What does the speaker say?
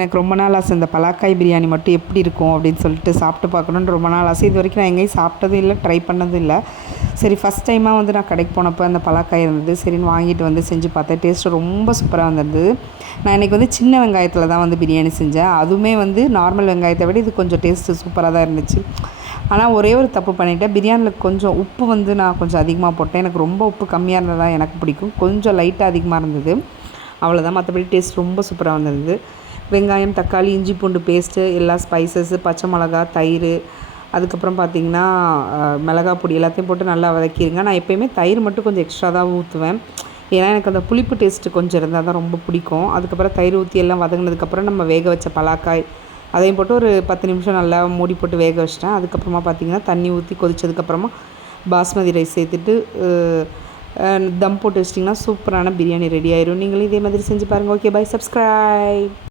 எனக்கு ரொம்ப நாள் ஆசை இந்த பலாக்காய் பிரியாணி மட்டும் எப்படி இருக்கும் அப்படின்னு சொல்லிட்டு சாப்பிட்டு பார்க்கணுன்னு ரொம்ப நாள் ஆசை. இது வரைக்கும் நான் எங்கேயும் சாப்பிட்டதும் இல்லை, ட்ரை பண்ணதும் இல்லை. சரி, ஃபஸ்ட் டைமாக வந்து நான் கடைக்கு போனப்போ அந்த பலாக்காய் இருந்தது. சரின்னு வாங்கிட்டு வந்து செஞ்சு பார்த்தேன். டேஸ்ட்டு ரொம்ப சூப்பராக வந்திருந்தது. நான் இன்றைக்கி வந்து சின்ன வெங்காயத்தில் தான் வந்து பிரியாணி செஞ்சேன். அதுவுமே வந்து நார்மல் வெங்காயத்தை விட இது கொஞ்சம் டேஸ்ட்டு சூப்பராக தான் இருந்துச்சு. ஆனால் ஒரே ஒரு தப்பு பண்ணிவிட்டேன். பிரியாணியில் கொஞ்சம் உப்பு வந்து நான் கொஞ்சம் அதிகமாக போட்டேன். எனக்கு ரொம்ப உப்பு கம்மியாக இருந்தது தான் எனக்கு பிடிக்கும். கொஞ்சம் லைட்டாக அதிகமாக இருந்தது, அவ்வளோதான். மற்றபடி டேஸ்ட் ரொம்ப சூப்பராக வந்திருந்தது. வெங்காயம், தக்காளி, இஞ்சி பூண்டு பேஸ்ட்டு, எல்லா ஸ்பைசஸ்ஸு, பச்சை மிளகா, தயிர், அதுக்கப்புறம் பார்த்திங்கன்னா மிளகா பொடி எல்லாத்தையும் போட்டு நல்லா வதக்கிடுங்க. நான் எப்போயுமே தயிர் மட்டும் கொஞ்சம் எக்ஸ்ட்ரா தான் ஊற்றுவேன். ஏன்னா எனக்கு அந்த புளிப்பு டேஸ்ட்டு கொஞ்சம் இருந்தால் தான் ரொம்ப பிடிக்கும். அதுக்கப்புறம் தயிர் ஊற்றி எல்லாம் வதங்கினதுக்கப்புறம் நம்ம வேக வச்ச பலாக்காய் அதையும் போட்டு ஒரு 10 நிமிஷம் நல்லா மூடி போட்டு வேக வச்சிட்டேன். அதுக்கப்புறமா பார்த்திங்கன்னா தண்ணி ஊற்றி கொதிச்சதுக்கப்புறமா பாஸ்மதி ரைஸ் சேர்த்துட்டு தம் போட்டு வச்சிட்டிங்கன்னா சூப்பரான பிரியாணி ரெடி ஆயிடும். நீங்களும் இதே மாதிரி செஞ்சு பாருங்கள். Okay, bye, subscribe.